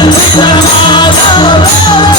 take the heart of love.